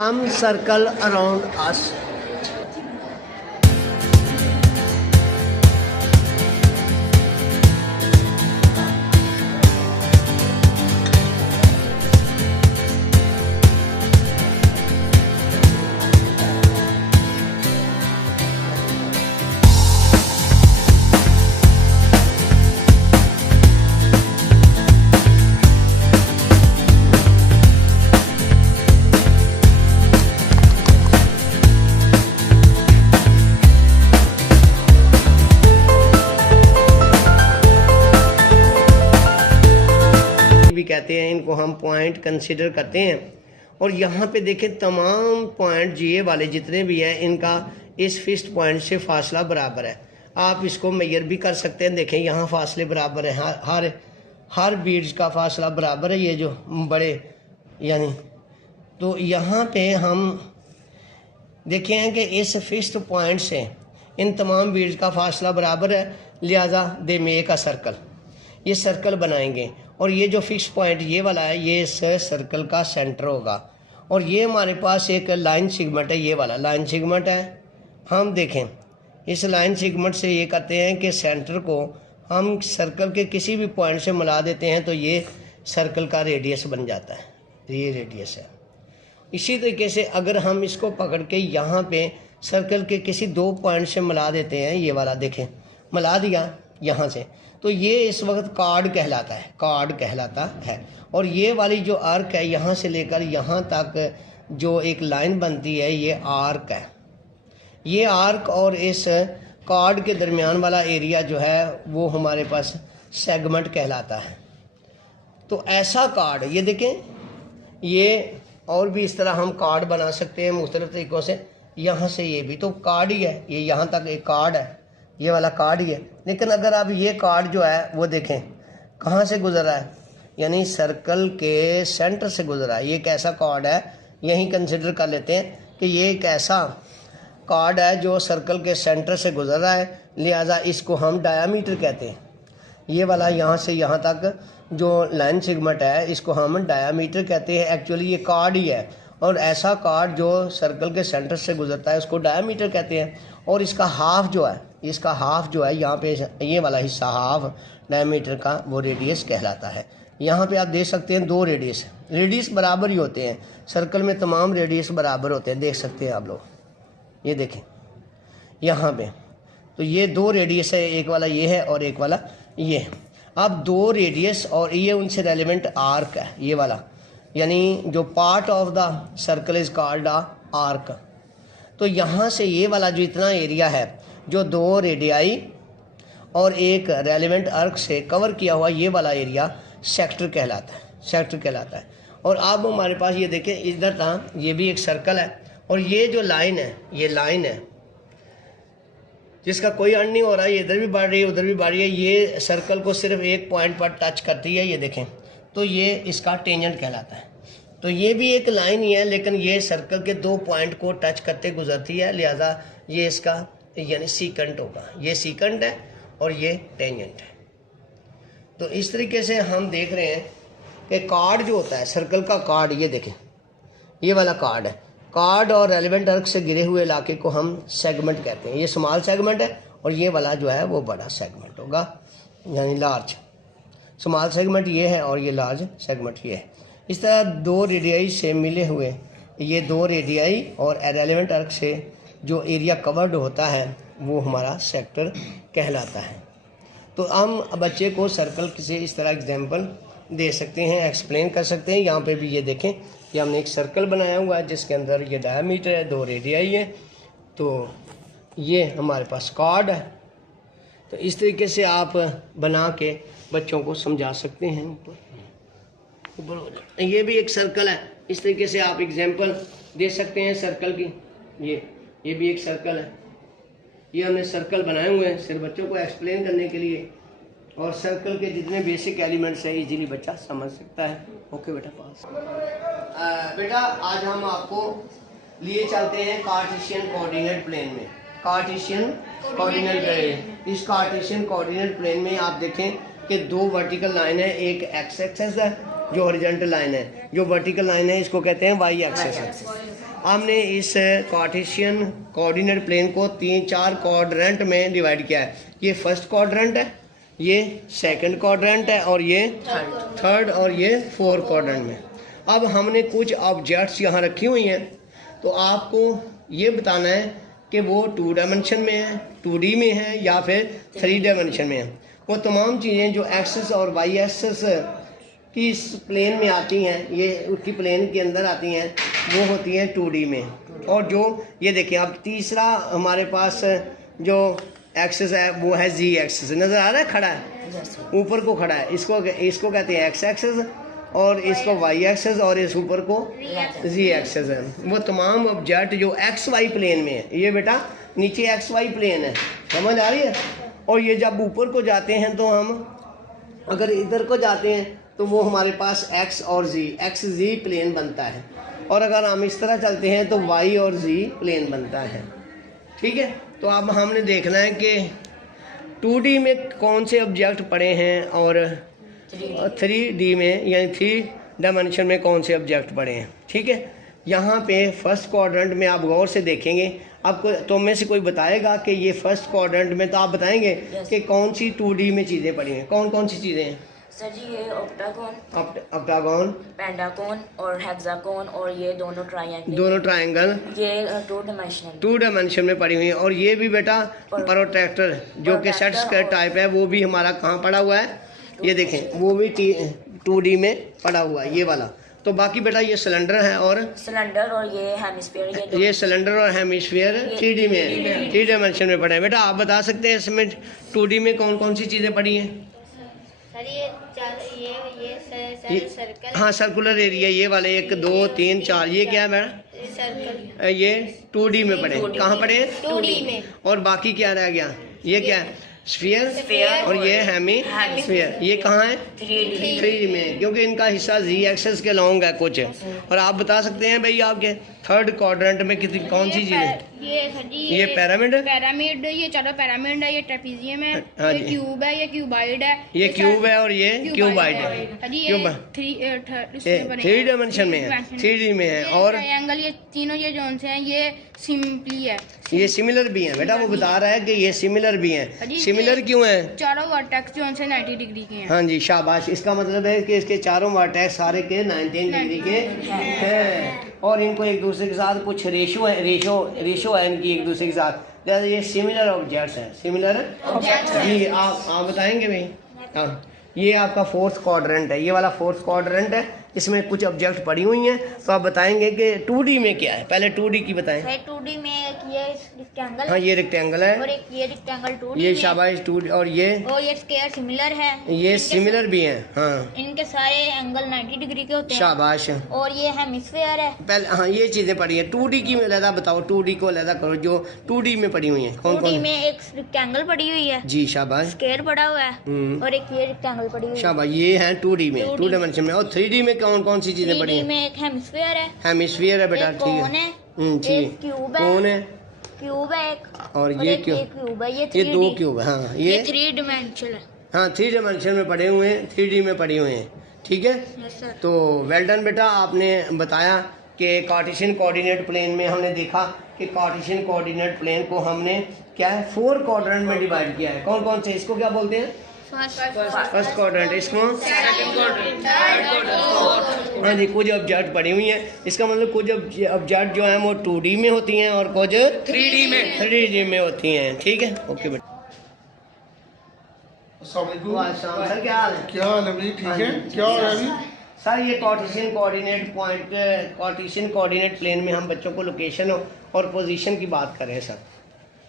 Some circle around us. भी कहते हैं, इनको हम पॉइंट कंसिडर करते हैं। और यहाँ पे देखें तमाम पॉइंट ये वाले जितने भी हैं इनका इस फिक्स्ड पॉइंट से फासला बराबर है। आप इसको मेजर भी कर सकते हैं। देखें यहाँ फासले बराबर है, हर बीड्स का फासला बराबर है, ये जो बड़े यानी। तो यहाँ पे हम देखें हैं कि इस फिक्स्ड पॉइंट से इन तमाम बीड्स का फासला बराबर है, लिहाजा दे मेक अ सर्कल, ये सर्कल बनाएंगे। और ये जो फिक्स पॉइंट ये वाला है ये इस सर्कल का सेंटर होगा। और ये हमारे पास एक लाइन सेगमेंट है, ये वाला लाइन सेगमेंट है। हम देखें इस लाइन सेगमेंट से ये करते हैं कि सेंटर को हम सर्कल के किसी भी पॉइंट से मिला देते हैं तो ये सर्कल का रेडियस बन जाता है, ये रेडियस है। इसी तरीके से अगर हम इसको पकड़ के यहाँ पे सर्कल के किसी दो पॉइंट से मिला देते हैं, ये वाला देखें मिला दिया यहाँ से, तो ये इस वक्त कार्ड कहलाता है, कार्ड कहलाता है। और ये वाली जो आर्क है यहाँ से लेकर यहाँ तक जो एक लाइन बनती है ये आर्क है। ये आर्क और इस कार्ड के दरमियान वाला एरिया जो है वो हमारे पास सेगमेंट कहलाता है। तो ऐसा कार्ड ये देखें, ये और भी इस तरह हम कार्ड बना सकते हैं मुख्तलिफ तरीक़ों से। यहाँ से ये भी तो कार्ड ही है, ये यहाँ तक एक कार्ड है, ये वाला कार्ड ही है। लेकिन अगर आप ये कार्ड जो है वो देखें कहाँ से गुजरा है, यानी सर्कल के सेंटर से गुजरा है। ये एक ऐसा कार्ड है, यहीं कंसिडर कर लेते हैं कि ये एक ऐसा कार्ड है जो सर्कल के सेंटर से गुजर रहा है, लिहाजा इसको हम डायामीटर कहते हैं। ये वाला यहाँ से यहाँ तक जो लाइन सेगमेंट है इसको हम डायामीटर कहते हैं। एक्चुअली ये कार्ड ही है, और ऐसा कार्ड जो सर्कल के सेंटर से गुजरता है उसको डायामीटर कहते हैं। और इसका हाफ जो है, इसका हाफ जो है यहाँ पे ये वाला हिस्सा हाफ डायमीटर का वो रेडियस कहलाता है। यहाँ पे आप देख सकते हैं दो रेडियस बराबर ही होते हैं, सर्कल में तमाम रेडियस बराबर होते हैं, देख सकते हैं आप लोग, ये देखें यहाँ पे। तो ये दो रेडियस है, एक वाला ये है और एक वाला ये है। अब दो रेडियस और ये उनसे रेलिवेंट आर्क है, ये वाला, यानी जो part of the circle is called a arc. तो यहाँ से ये वाला जो इतना एरिया है जो दो रेडियाई और एक रेलिवेंट आर्क से कवर किया हुआ, ये वाला एरिया सेक्टर कहलाता है, सेक्टर कहलाता है। और अब हमारे पास ये देखें इधर था, ये भी एक सर्कल है, और ये जो लाइन है ये लाइन है जिसका कोई अंड नहीं हो रहा है, ये इधर भी बढ़ रही है उधर भी बढ़ रही है, ये सर्कल को सिर्फ एक पॉइंट पर टच करती है, ये देखें, तो ये इसका टेंजेंट कहलाता है। तो ये भी एक लाइन ही है, लेकिन ये सर्कल के दो पॉइंट को टच करते गुजरती है, लिहाजा ये इसका यानी सीकेंट होगा। ये सीकेंट है और ये टेंजेंट है। तो इस तरीके से हम देख रहे हैं कि कार्ड जो होता है सर्कल का कार्ड, ये देखें ये वाला कार्ड है, कार्ड और रेलिवेंट आर्क से घिरे हुए इलाके को हम सेगमेंट कहते हैं। ये स्मॉल सेगमेंट है और ये वाला जो है वो बड़ा सेगमेंट होगा, यानी लार्ज। स्मॉल सेगमेंट ये है और ये लार्ज सेगमेंट ये है। इस तरह दो रेडियाई से मिले हुए ये दो रेडियाई और रेलेवेंट आर्क से जो एरिया कवर्ड होता है वो हमारा सेक्टर कहलाता है। तो हम बच्चे को सर्कल से इस तरह एग्जांपल दे सकते हैं, एक्सप्लेन कर सकते हैं। यहाँ पे भी ये देखें कि हमने एक सर्कल बनाया हुआ है जिसके अंदर ये डायमीटर है, दो रेडियाई है, तो ये हमारे पास कार्ड है। तो इस तरीके से आप बना के बच्चों को समझा सकते हैं। ये भी एक सर्कल है, इस तरीके से आप एग्जांपल दे सकते हैं सर्कल की। ये भी एक सर्कल है, ये हमने सर्कल बनाए हुए हैं सिर्फ बच्चों को एक्सप्लेन करने के लिए, और सर्कल के जितने बेसिक एलिमेंट्स हैं इजीली बच्चा समझ सकता है। ओके बेटा पास। बेटा आज हम आपको लिए चलते हैं कार्टेशियन कोऑर्डिनेट प्लेन में। कार्टेशियन कोऑर्डिनेट प्लेन, इस कार्टेशियन कोऑर्डिनेट प्लेन में आप देखें कि दो वर्टिकल लाइन है, एक एक्स एक्सेस है जो हॉरिजॉन्टल लाइन है, जो वर्टिकल लाइन है इसको कहते हैं वाई एक्सिस है। हमने इस कार्टेशियन कोऑर्डिनेट प्लेन को 3-4 क्वाड्रेंट में डिवाइड किया है। ये फर्स्ट क्वाड्रेंट है, ये सेकंड क्वाड्रेंट है और ये थर्ड और ये फोर्थ क्वाड्रेंट में। अब हमने कुछ ऑब्जेक्ट्स यहाँ रखी हुई हैं, तो आपको ये बताना है कि वो 2 डायमेंशन में है, 2D में है या फिर 3 डायमेंशन में है। वो तमाम चीज़ें जो एक्सिस और वाई एक्सिस की इस प्लेन में आती हैं, ये उसकी प्लेन के अंदर आती हैं, वो होती हैं 2D में। और जो ये देखिए अब तीसरा हमारे पास जो एक्सिस है वो है जी एक्सिस, नज़र आ रहा है, खड़ा है, ऊपर को खड़ा है, इसको कहते हैं एक्स एक्सिस और इसको वाई एक्सिस और इस ऊपर को जी एक्सिस है। वो तमाम ऑब्जेक्ट जो एक्स वाई प्लेन में है, ये बेटा नीचे एक्स वाई प्लेन है, समझ आ रही है। और ये जब ऊपर को जाते हैं तो हम अगर इधर को जाते हैं तो वो हमारे पास एक्स और जी, एक्स जी प्लेन बनता है। और अगर हम इस तरह चलते हैं तो वाई और जी प्लेन बनता है, ठीक है। तो अब हमने देखना है कि 2D में कौन से ऑब्जेक्ट पड़े हैं और 3D में यानी 3 डायमेंशन में कौन से ऑब्जेक्ट पड़े हैं, ठीक है। यहाँ पे फर्स्ट क्वाड्रेंट में आप गौर से देखेंगे, आपको तो में से कोई बताएगा कि ये फर्स्ट क्वाड्रेंट में, तो आप बताएंगे कि कौन सी 2D में चीज़ें पड़ी हैं, कौन कौन सी चीज़ें हैं सर जी? ये ऑक्टागोन, पेंटागोन और हेक्सागोन और ये दोनों ट्रायंगल ये 2 डायमेंशन में पड़ी हुई है। और ये भी बेटा प्रोट्रैक्टर जो कि सेट स्क्वायर टाइप है, वो भी हमारा कहाँ पड़ा हुआ है, ये देखें, वो भी 2D में पड़ा हुआ है, ये वाला। तो बाकी बेटा ये सिलेंडर है और ये हेमिस्फीयर, ये सिलेंडर और हेमिस्फीयर 3D में है, 3 डायमेंशन में पड़ा है। बेटा आप बता सकते हैं इसमें 2D में कौन कौन सी चीज़ें पड़ी हैं? सर ये सर्कल, हाँ सर्कुलर एरिया, ये वाले 1 2 3 4, ये क्या है मैडम? सर्कल, ये 2D में पड़े, कहाँ पड़े? 2D में। और बाकी क्या रह गया? ये क्या है? स्फीयर और ये हेमिस्फीयर, ये कहाँ है? 3D में, क्योंकि इनका हिस्सा जी एक्सिस के लॉन्ग है कुछ। और आप बता सकते हैं भाई आपके थर्ड क्वाड्रेंट में कितनी कौन सी चीज़ें? ये पिरामिड, ये चारों पिरामिड है, ये ट्रेपीजियम है, हाँ ये जी। क्यूब है, ये क्यूबाइड है, ये क्यूब है और ये क्यूबाइड है। क्यूब 3 डायमेंशन में है, 3D में है। और ट्रायंगल, ये तीनों ये जोन से हैं, ये सिंपली है, ये सिमिलर भी हैं। बेटा वो बता रहा है कि ये सिमिलर भी हैं। सिमिलर क्यों हैं? चारों वर्टेक्स जोन से 90 डिग्री के हैं। हाँ जी, शाबाश। इसका मतलब है कि इसके चारों वर्टेक्स सारे के 19 डिग्री के हैं और इनको एक दूसरे के साथ कुछ रेशो है इनकी एक दूसरे के साथ। जैसे ये सिमिलर ऑब्जेक्ट्स हैं, सिमिलर जी। आप बताएंगे भाई? हाँ, ये आपका फोर्थ क्वाड्रेंट है, ये वाला फोर्थ क्वाड्रेंट है, इसमें कुछ ऑब्जेक्ट पड़ी हुई हैं। तो आप बताएंगे कि 2D में क्या है, पहले 2D की बताएं। 2D में एक ये रेक्टेंगल, हाँ ये रेक्टेंगल है, और एक ये रेक्टेंगल 2D ये में, शाबाश 2D। और ये स्क्वायर सिमिलर है, ये सिमिलर भी हैं। हाँ इनके सारे एंगल 90 डिग्री के होते हैं। शाबाश। और ये हेमिस्फीयर है। पहले हाँ ये चीज़ें पड़ी हैं। 2D की अलहदा बताओ, 2D को अलहदा करो, जो 2D में पड़ी हुई हैं कौन 2D कौन? में एक रेक्टेंगल पड़ी हुई है, जी शाबाश। स्क्वायर पड़ा हुआ है, और एक ये रेक्टेंगल पड़ी हुई है। शाबाश, ये हैं 2D में, 2 डायमेंशन में। और 3D में कौन कौन सी चीज़ें पड़ी 3D हैं? में एक हेमिस्फीयर है, हेमिस्फीयर है बेटा, एक ठीक कोन है। है, ठीक एक क्यूब है, कौन है? क्यूब है एक, और ये एक क्यूब है, ये ये 2 3D, क्यूब है। हाँ ये ये 3 डिमेंशनल है। हाँ 3 डायमेंशन में पड़े हुए हैं, 3D में पड़ी हुए हैं, ठीक है। Yes sir. तो वेल डन बेटा, आपने बताया कि कार्टेशियन कोऑर्डिनेट प्लेन में हमने देखा कि कार्टेशियन कोऑर्डिनेट प्लेन को हमने क्या है 4 क्वाड्रेंट में डिवाइड किया है। कौन कौन से? इसको क्या बोलते हैं? फर्स्ट क्वाड्रेंट, इसको हाँ जी। कुछ ऑब्जेक्ट पड़ी हुई हैं, इसका मतलब कुछ ऑब्जेक्ट जो हैं वो 2D में होती हैं और कुछ 3D में होती हैं, ठीक है। ओके बेटा, सर क्या हाल है? क्या हाल है भाई? ठीक है। क्या हो रहा है अभी? सर ये Cartesian coordinate point, Cartesian coordinate plane में हम बच्चों को लोकेशन और पोजीशन की बात कर रहे हैं सर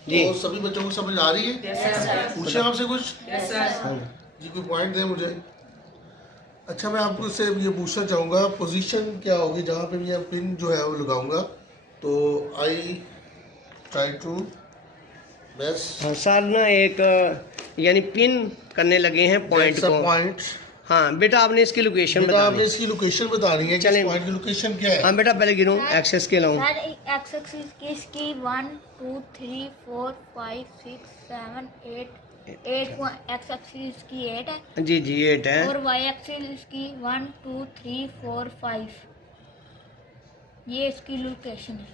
जी। तो सभी बच्चों को समझ आ रही है? पूछे आपसे कुछ? जी कोई पॉइंट दें मुझे। अच्छा, मैं आपको इससे ये पूछना चाहूँगा, पोजीशन क्या होगी जहाँ पे मैं पिन जो है वो लगाऊंगा? तो आई ट्राई टू बेस्ट। हाँ सर ना एक यानी पिन करने लगे हैं पॉइंट को। पॉइंट। हाँ बेटा आपने इसकी लोकेशन बेटा आपने इसकी लोकेशन बतानी है। चलें। पॉइंट की लोकेशन क्या है? हाँ बेटा पहले गिनो एक्सेस के लाऊं। सर एक्स एक्सिस की इसकी 1 2 3 4 5 6 7 8 एक्स एक्सिस की 8 है जी जी 8 है और वाई एक्सिस की 1 2 3 4 5 ये इसकी लोकेशन है।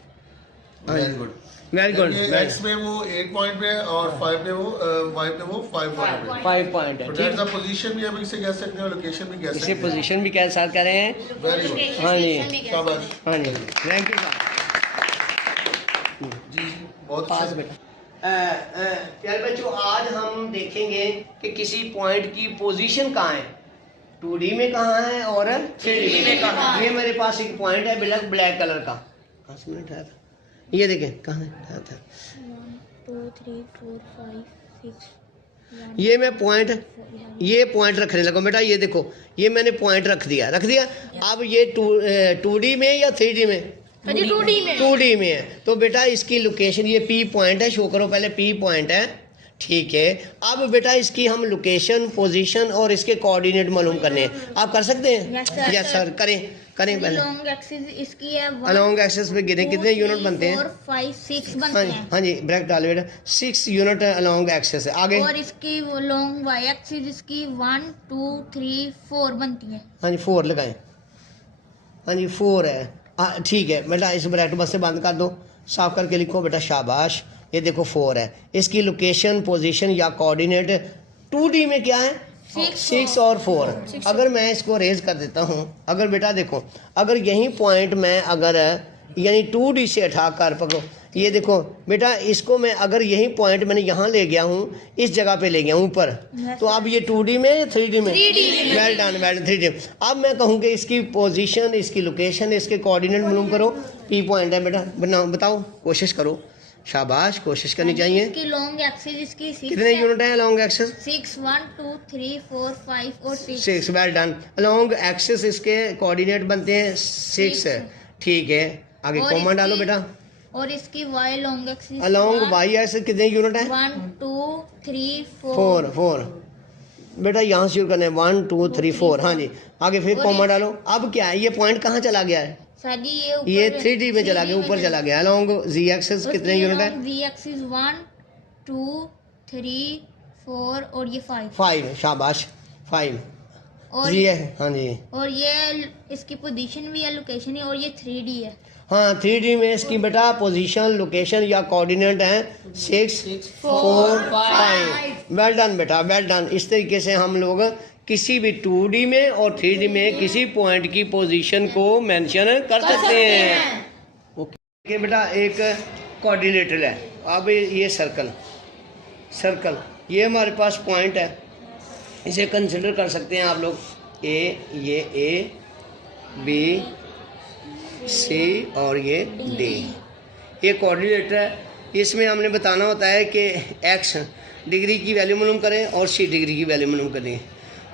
Very good very good. X में वो 8 पॉइंट पे और 5 पे वो वाई पे वो 5 पॉइंट पे 5 पॉइंट है। दैट्स द पोजीशन भी हम इसे कह सकते हैं, लोकेशन भी कह सकते इसे हैं। पोजीशन भी क्या साथ कह रहे हैं। वेरी गुड, हाँ जी शाबाश हाँ जी थैंक यू जी, बहुत पास अच्छा। बेटा। प्यारे बच्चों आज हम देखेंगे कि किसी पॉइंट की पोजीशन कहाँ है, 2D में कहाँ है और 3D में कहाँ है। ये मेरे पास एक पॉइंट है ब्लैक कलर का, 5 मिनट है, ये देखें कहाँ है। 1 2 3 4 5 6 ये मैं पॉइंट ये पॉइंट रखने लगा बेटा, ये देखो ये मैंने पॉइंट रख दिया। अब ये 2D में या 3D में, 2D में है। तो बेटा इसकी लोकेशन ये P पॉइंट है, शो करो पहले P पॉइंट है, ठीक है। अब बेटा इसकी हम लोकेशन पोजीशन और इसके कोऑर्डिनेट मालूम करने हैं, आप कर सकते हैं। यस सर करें पहले। लॉन्ग एक्सिस इसकी है अलोंग एक्सिस पे गिने कितने यूनिट बनते हैं। 4 5 6 हाँ बनते जी हैं हाँ जी ब्रैकेट डाल बेटा, 6 यूनिट अलोंग एक्सिस है। आगे और इसकी वो लॉन्ग वाई एक्सिस इसकी 1 2 3 4 बनती है। हाँ जी 4 लगाएं, हाँ जी 4 है। ठीक है बेटा इस ब्रैकेट बस से बंद कर दो, साफ करके लिखो बेटा, शाबाश। ये देखो 4 है। इसकी लोकेशन पोजीशन या कोऑर्डिनेट 2D में क्या है 6 और 4। अगर मैं इसको रेज कर देता हूँ, अगर बेटा देखो अगर यही पॉइंट मैं अगर यानी 2D से उठा कर पकड़ो, ये देखो बेटा इसको मैं अगर यही पॉइंट मैंने यहाँ ले गया हूँ, इस जगह पे ले गया हूँ ऊपर, तो अब ये 2D में 3D में, वेल डन 3D। अब मैं कहूँ कि इसकी पोजीशन इसकी लोकेशन इसके कोऑर्डिनेट मालूम करो। P पॉइंट है बेटा, बताओ कोशिश करो, शाबाश कोशिश करनी चाहिए। इसकी लॉन्ग एक्सिस इसकी 6 कितने यूनिट है अलोंग एक्सिस। 6 1 2 3 4 5 और 6 वेल डन। अलोंग एक्सिस इसके कोऑर्डिनेट बनते हैं 6 है, ठीक है। आगे और कॉमा डालो बेटा। और इसकी Y long axis along Y axis कितने यूनिट है 1 2 3 4 4 बेटा यहाँ से शुरू करना है 1 2 3 4। हाँ जी आगे फिर कॉमा डालो। अब क्या है ये पॉइंट कहाँ चला गया है, शादी ये 3D में चला गया, ऊपर चला गया। अलोंग जी एक्सिस कितने यूनिट है जी एक्सिस 1 2 3 4 और ये 5 5, शाबाश 5 और जी है। हाँ जी और ये इसकी पोजीशन भी है लोकेशन है और ये 3D है। हाँ 3D में इसकी बेटा पोजीशन लोकेशन या कोऑर्डिनेट है 6 4 5। वेल डन बेटा वेल डन। इस तरीके से हम लोग किसी भी 2D में और 3D में किसी पॉइंट की पोजीशन को मेंशन कर सकते हैं। ओके बेटा एक कोऑर्डिनेटर है। अब ये सर्कल ये हमारे पास पॉइंट है, इसे कंसिडर कर सकते हैं आप लोग। ये A B C और ये D, ये कोऑर्डिनेटर है। इसमें हमने बताना होता है कि x डिग्री की वैल्यू मालूम करें और c डिग्री की वैल्यू मालूम करें।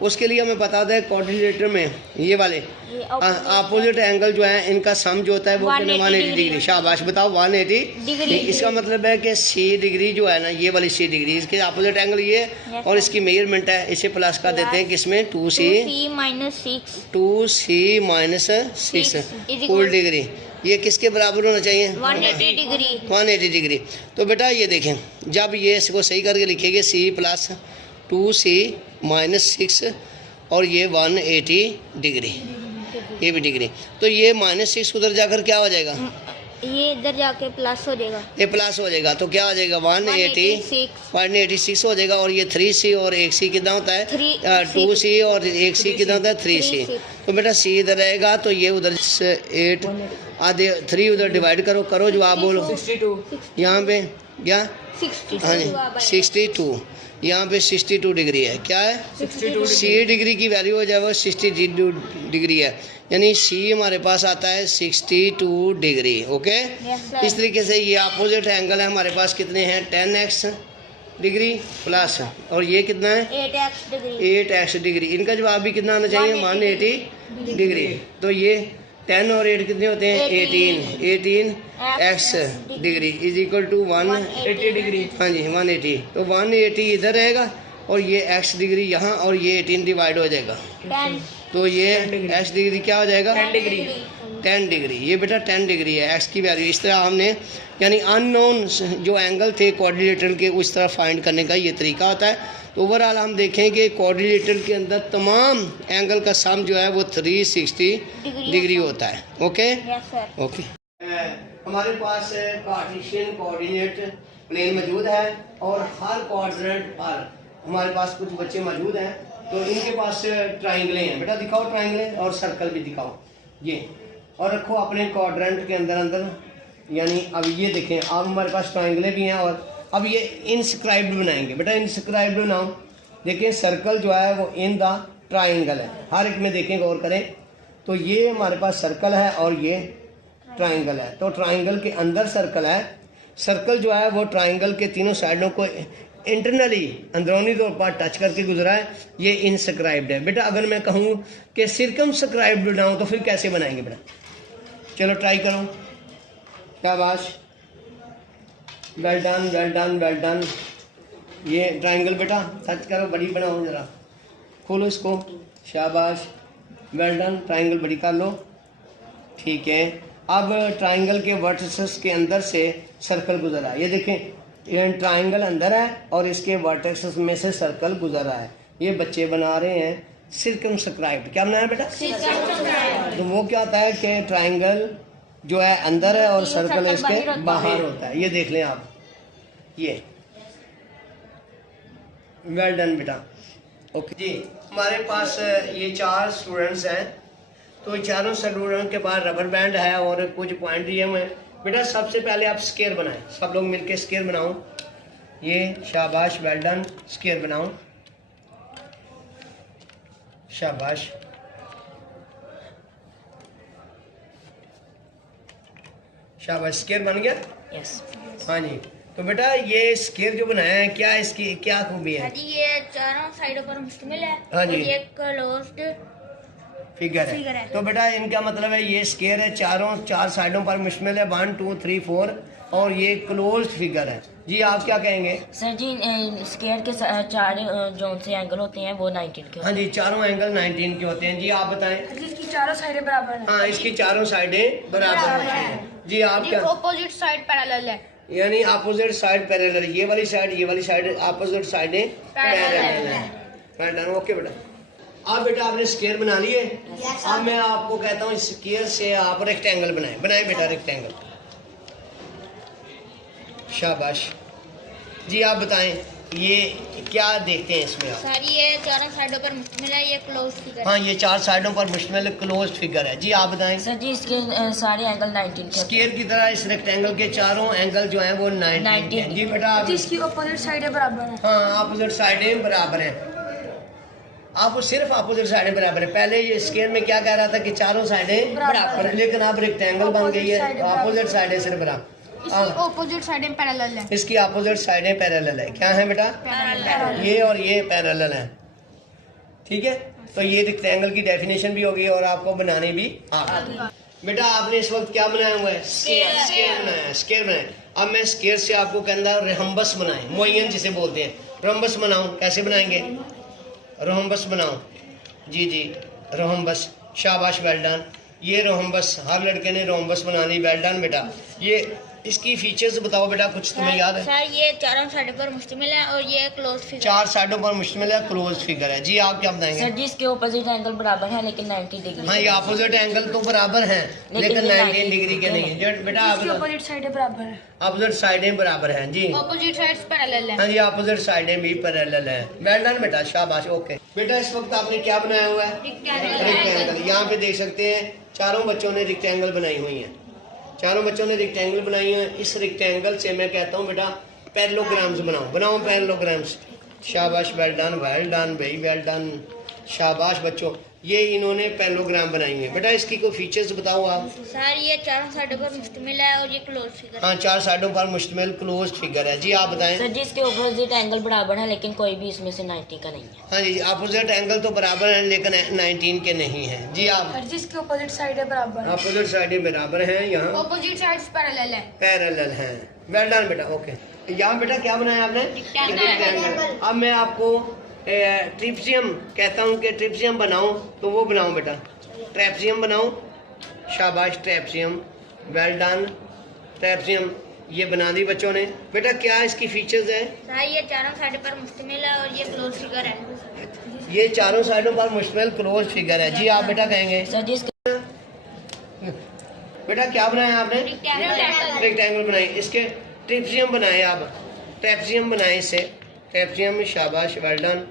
उसके लिए हमें पता होता है कोऑर्डिनेटर में ये वाले अपोजिट एंगल जो है इनका सम जो होता है वो 180 डिग्री। शाबाश बताओ 180 डिग्री। इसका मतलब है कि c डिग्री जो है ना, ये वाली c डिग्री इसके अपोजिट एंगल ये और इसकी मेजरमेंट है, इसे प्लस कर देते हैं किसमें 2c माइनस 6 फुल डिग्री। ये किसके बराबर होना चाहिए 180 डिग्री। तो बेटा ये देखें जब ये इसको सही करके लिखेंगे c प्लस 2c माइनस 6 और ये 180 डिग्री, ये भी डिग्री। तो ये -6 उधर जाकर क्या हो जाएगा, ये इधर जाके प्लस हो जाएगा, ये प्लस हो जाएगा तो क्या हो जाएगा 186 हो जाएगा। और ये 3c और 1c कितना होता है 2c और 1c कितना होता है 3c। तो बेटा c इधर रहेगा तो ये उधर 8 आधे 3 उधर डिवाइड करो जवाब बोलो। 62 यहाँ पे क्या 60 हाँ जी 62, यहाँ पे 62 डिग्री है। क्या है 62 c डिग्री की वैल्यू हो जाएगा 62 डिग्री है, यानी c हमारे पास आता है 62 डिग्री। ओके इस तरीके से ये अपोजिट एंगल है हमारे पास कितने हैं 10x डिग्री प्लस और ये कितना है 8x डिग्री। इनका जवाब भी कितना आना चाहिए 180 डिग्री। तो ये 10 और 8 कितने होते हैं 18x degree is equal to 180 degree. हाँ जी 180, तो 180 इधर रहेगा और ये x डिग्री यहाँ और ये 18 डिवाइड हो जाएगा 10 तो ये x डिग्री क्या हो जाएगा 10 डिग्री 10 डिग्री, ये बेटा 10 डिग्री है एक्स की वैल्यू। इस तरह हमने यानी अननोन जो एंगल थे कोऑर्डिनेटर के उस तरह फाइंड करने का ये तरीका होता है। तो ओवरऑल हम देखें कि कोऑर्डिनेटर के अंदर तमाम एंगल का सम जो है वो 360 डिग्री होता है। Okay yes sir. ओके हमारे पास कार्टेशियन कोऑर्डिनेट प्लेन मौजूद है और हर क्वाड्रेंट पर हमारे पास कुछ बच्चे मौजूद हैं, तो इनके पास ट्राइंगलें हैं। बेटा दिखाओ ट्राइंगलें और सर्कल भी दिखाओ ये, और रखो अपने क्वाड्रेंट के अंदर अंदर। यानी अब ये देखें, अब हमारे पास ट्राइंगलें भी हैं और अब ये इनस्क्राइब्ड बनाएंगे। बेटा इनस्क्राइब्ड बनाओ। देखें सर्कल जो है वो इन द ट्राइंगल है, हर एक में देखें गौर करें। तो ये हमारे पास सर्कल है और ये ट्राइंगल है, तो ट्राइंगल के अंदर सर्कल है। सर्कल जो है वो ट्राइंगल के तीनों साइडों को इंटरनली अंदरूनी तौर पर टच करके गुजरा है, ये इनस्क्राइब्ड है। बेटा अगर मैं कहूँ कि सर्कमस्क्राइब्ड बनाऊँ तो फिर कैसे बनाएंगे बेटा? चलो ट्राई करो। शाबाश, well done well done well done. ये ट्राइंगल बेटा टच करो, बड़ी बनाओ ज़रा, खोलो इसको। शाबाश, वेल डन, ट्राइंगल बड़ी कर लो। ठीक है, अब ट्राइंगल के वर्टिसेस के अंदर से सर्कल गुजरा है। ये देखें, ये ट्राइंगल अंदर है और इसके वर्टिसेस में से सर्कल गुजर रहा है। ये बच्चे बना रहे हैं सर्कमस्क्राइब्ड। क्या बनाया बेटा? तो वो क्या होता है कि ट्राइंगल जो है अंदर है और सर्कल इसके बाहर होता है। ये देख लें आप, ये वेल डन बेटा। ओके जी, हमारे पास ये 4 स्टूडेंट्स हैं, तो चारों स्टूडेंट के पास रबर बैंड है और कुछ पॉइंट दिए हुए हैं। बेटा सबसे पहले आप स्केयर बनाएं, सब लोग मिलके स्केयर बनाओ। ये शाबाश, वेल डन, स्केयर बनाओ। शाबाश, शाबाश, स्केयर बन गया। यस। हाँ जी, तो बेटा ये स्केयर जो बनाया है, क्या इसकी क्या खूबी है? जी ये चारों साइडों पर मुश्तमिल है। हाँ जी। और ये क्लोज्ड फिगर है। तो बेटा इनका मतलब है ये स्केयर है, चार साइडों पर मुश्तमिल है, 1 2 3 4, और ये क्लोज्ड फिगर है। जी आप क्या कहेंगे? सर जी स्केयर के 4 जो से एंगल होते हैं वो 19 के। हाँ जी, चारों एंगल 19 के होते हैं। जी आप बताएं। इसकी चारों साइडें बराबर हैं। हाँ, इसकी चारों साइडें बराबर हैं। जी आप क्या? ऑपोजिट साइड पैरेलल है। यानी अपोजिट साइड पैरेलल, ये वाली साइड अपोजिट साइडें पैरेलल है। ओके बेटा, अब बेटा आपने स्केयर बना लिए। अब मैं आपको कहता हूँ स्केयर से आप रेक्टेंगल बनाएं बेटा, रेक्टेंगल। शाबाश, जी आप बताएं ये क्या देखते हैं इसमें आप? सर ये चारों साइडों पर मुश्तमिल है, ये क्लोज्ड फिगर। हाँ, ये 4 साइडों पर मुश्तमिल क्लोज्ड फिगर है। जी आप बताएं। सर जी इसके सारे एंगल 19 के। स्केयर की तरह इस रेक्टेंगल के चारों एंगल जो हैं वो 19 हैं। जी बेटा आप? इसकी ऑपोजिट साइडें बराबर हैं। हाँ, अपोजिट साइडें बराबर हैं। आप सिर्फ अपोजिट साइडें बराबर है। पहले ये स्केयर में क्या कह रहा था कि चारों साइडें बराबर है, लेकिन अब रेक्टेंगल बन गई है, अपोजिट साइडें सिर्फ बराबर। इसकी ऑपोजिट साइडें पैरेलल है। इसकी अपोजिट साइडें पैरेलल है। क्या है बेटा? ये और ये पैरेलल है। ठीक है, तो ये रेक्टेंगल की डेफिनेशन भी होगी और आपको बनाने भी आ गई। बेटा आपने इस वक्त क्या बनाया हुआ है? स्केयर बनाया है, स्केयर बनाया। अब मैं स्केयर से आपको कहता हूँ रोम्बस बनाएं, मुअय्यन जिसे बोलते हैं। रोम्बस बनाओ, कैसे बनाएंगे? रोम्बस बनाओ। जी जी, रोम्बस, शाबाश, वेल डन। ये रोम्बस, हर लड़के ने रोम्बस बना ली। वेल डन बेटा। ये इसकी फीचर्स बताओ बेटा, कुछ तुम्हें याद है? सर ये चारों साइडों पर मुश्तमिल है और ये क्लोज फिगर। 4 साइडों पर मुश्तमिल है, क्लोज फिगर है। जी आप क्या बताएंगे? सर जी इसके ऑपोजिट एंगल बराबर है लेकिन 90 डिग्री। हाँ, ये अपोजिट एंगल तो बराबर हैं लेकिन 90 डिग्री के नहीं है। बेटा आप ऑपोजिट साइडें बराबर हैं। अपोजिट साइडें बराबर हैं। जी ऑपोजिट साइड्स पैरेलल है। हाँ जी, अपोजिट साइडें भी पैरेलल हैं। वेल डन बेटा, शाबाश। ओके बेटा, इस वक्त आपने क्या बनाया हुआ है? रेक्टेंगल। यहाँ पे देख सकते हैं चारों बच्चों ने रेक्टेंगल बनाई हुई है। चारों बच्चों ने रेक्टेंगल बनाई है। इस रेक्टेंगल से मैं कहता हूँ बेटा पैरेललोग्राम्स बनाओ पैरेललोग्राम्स। शाबाश, वेल डन भाई, वेल डन, शाबाश बच्चों। ये इन्होंने पैरेललोग्राम बनाई है। बेटा इसकी कोई फीचर्स बताओ आप। सर ये चारों साइडों पर मुश्तमिल है और ये क्लोज फिगर। हाँ, 4 साइडों पर मुश्तमिल क्लोज फिगर है। जी आप बताएं। सर जी इसके ऑपोजिट एंगल बराबर है लेकिन कोई भी इसमें से 90 का नहीं है। हाँ जी, अपोजिट एंगल तो बराबर है लेकिन 19 के नहीं है। जी आप? जिसकी ऑपोजिट साइडें बराबर हैं। अपोजिट साइडें बराबर हैं, यहाँ ऑपोजिट साइड्स पैरेलल है। पैरेलल हैं। वेल डन बेटा। ओके, यहाँ बेटा क्या बनाया आपने? रेक्टेंगल। अब मैं आपको ट्रिप्सियम कहता हूँ कि ट्रिप्सियम बनाओ, तो वो बनाओ बेटा। ट्रैप्सियम बनाओ, शाबाश ट्रैपसियम, वेल डन ट्रैपसियम। ये बना दी बच्चों ने। बेटा क्या इसकी फीचर्स हैं? सर ये चारों साइड पर मुश्तमिल है और ये क्लोज फिगर है। ये चारों साइडों पर मुश्तमिल क्लोज फिगर है। जी आप बेटा कहेंगे? सर जी इसके बेटा क्या बनाया आपने? रेक्टेंगल बनाए, इसके ट्रिप्सियम बनाए, आप ट्रैपसियम बनाए इससे, ट्रैपसियम। शाबाश, वेल डन।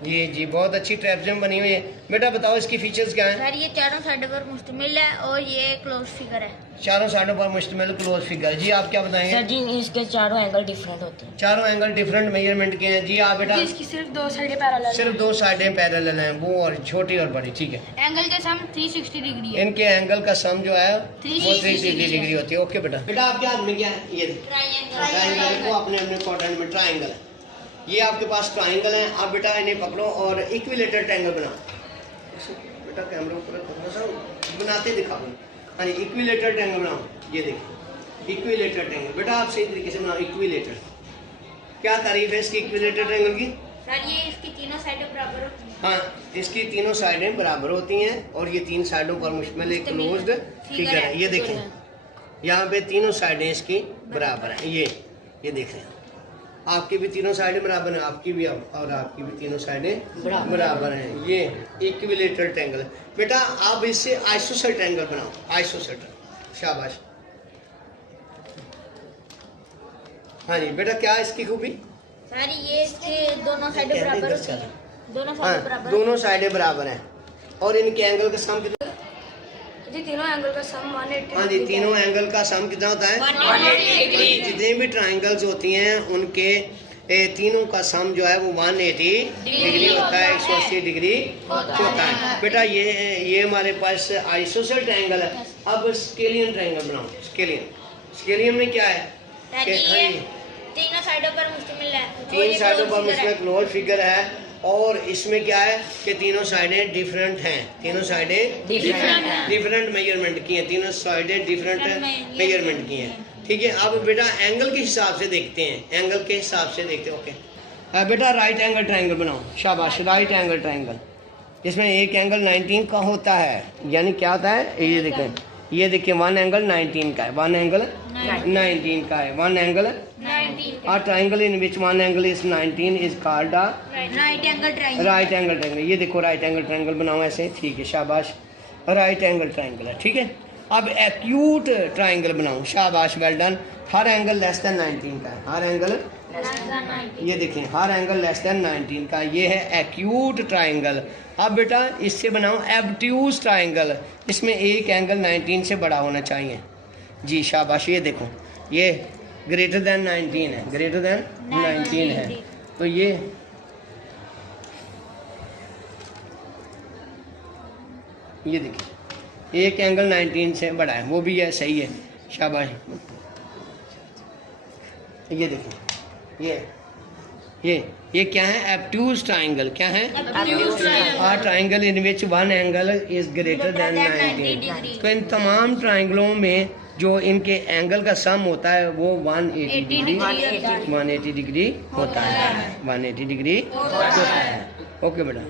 जी बहुत अच्छी ट्रैपसियम बनी हुई है। बेटा बताओ इसकी फीचर्स क्या हैं? सर ये चारों साइड पर मुश्तमिल है और ये क्लोज फिगर है। चारों साइडों पर मुश्तमिल क्लोज फिगर। जी आप क्या बताएंगे? सर जी इसके चारों एंगल डिफरेंट होते हैं। चारों एंगल डिफरेंट मेजरमेंट के हैं। जी आप बेटा? इसकी सिर्फ दो साइडें पैरेलल सिर्फ दो साइडें पैरेलल हैं, वो और छोटी और बड़ी। ठीक है, एंगल के सम 360 डिग्री है। इनके एंगल का सम जो है वो 360 डिग्री होती है। ओके बेटा। बेटा आपके हाथ में क्या है? ये ट्राइंगल को अपने अपने क्वाड्रेंट में ट्राइंगल है। ये आपके पास ट्राइंगल है। आप बेटा इन्हें पकड़ो और इक्विलेटर ट्राइंगल बनाओ। बेटा कैमरा ऊपर थोड़ा सा बनाते दिखाओ। हाँ जी, इक्विलेटर ट्राइंगल बनाओ। ये देखिए इक्विलेटर ट्राइंगल। बेटा आप सही तरीके से बनाओ इक्विलेटर। क्या तारीफ है इसकी इक्विलेटर ट्राइंगल की? सर ये इसकी तीनों साइडें बराबर होती हैं। हाँ, इसकी तीनों साइडें बराबर होती हैं और ये तीन साइडों पर मुश्तमिल एक क्लोज्ड फिगर है। ये देखें, यहाँ पे तीनों साइडें इसकी बराबर हैं। ये देख रहे हैं, आपकी भी तीनों साइडें बराबर हैं, आपकी भी और आपकी भी तीनों साइडें बराबर हैं। ये इक्विलेटर ट्रायंगल है। बेटा आप इससे आइसोसेलेस ट्रायंगल बनाओ। आइसोसेलेस, शाबाश। हाँ जी बेटा, क्या इसकी खूबी? सर ये इसके दोनों साइडें बराबर होती हैं। दोनों साइडें बराबर। दोनों साइडें बराबर हैं और इनके एंगल का सम कितना? जी तीनों एंगल का सम 180। हाँ जी, तीनों एंगल का सम कितना होता है? 180 डिग्री। जितने भी ट्रायंगल्स होती हैं उनके तीनों का सम जो है वो 180 डिग्री होता है, 180 डिग्री होता है। बेटा ये हमारे पास आइसोसेलेस ट्रायंगल है। अब स्केलियन ट्रायंगल बनाओ। स्केलियन में क्या है? सर ये तीनों साइडों पर मुश्तमिल है। तीन साइडों पर मुश्तमिल क्लोज फिगर है और इसमें क्या है कि तीनों साइडें डिफरेंट हैं। तीनों साइडें डिफरेंट मेजरमेंट की हैं। तीनों साइडें डिफरेंट मेजरमेंट की हैं। ठीक है, अब बेटा एंगल के हिसाब से देखते हैं। एंगल के हिसाब से देखते हैं। ओके बेटा, राइट एंगल ट्रायंगल बनाओ। शाबाश, राइट एंगल ट्रायंगल। इसमें एक एंगल 19 का होता है, यानी क्या होता है? ये देखिए 1 एंगल 19 का है। 1 एंगल 19 का है। 1 angle 19। A triangle in which one angle is 19 is called a right angle triangle. Right angle triangle. ये देखो राइट एंगल ट्रायंगल बनाओ ऐसे। ठीक है, शाबाश, राइट एंगल ट्रायंगल है। ठीक है, अब एक्यूट ट्रायंगल बनाओ। शाबाश, वेल डन। हर एंगल लेस देन 19 का है। हर एंगल, ये देखें, हर एंगल लेस देन 19 का। ये है एक्यूट ट्रायंगल। अब बेटा इससे बनाओ एब्ट्यूज ट्रायंगल। इसमें एक एंगल 19 से बड़ा होना चाहिए। जी शाबाश, ये देखो, ये ग्रेटर देन 19 है, ग्रेटर देन 19 है। तो ये देखिए एक एंगल 19 से बड़ा है, वो भी है, सही है, शाबाश। ये देखिए, ये क्या है? एब्ट्यूज ट्रायंगल। क्या है? Triangle in which one angle is greater than 19। तो इन तमाम ट्रायंगलों में जो इनके एंगल का सम होता है वो 180 डिग्री होता है। 180 डिग्री होता है। ओके बेटा।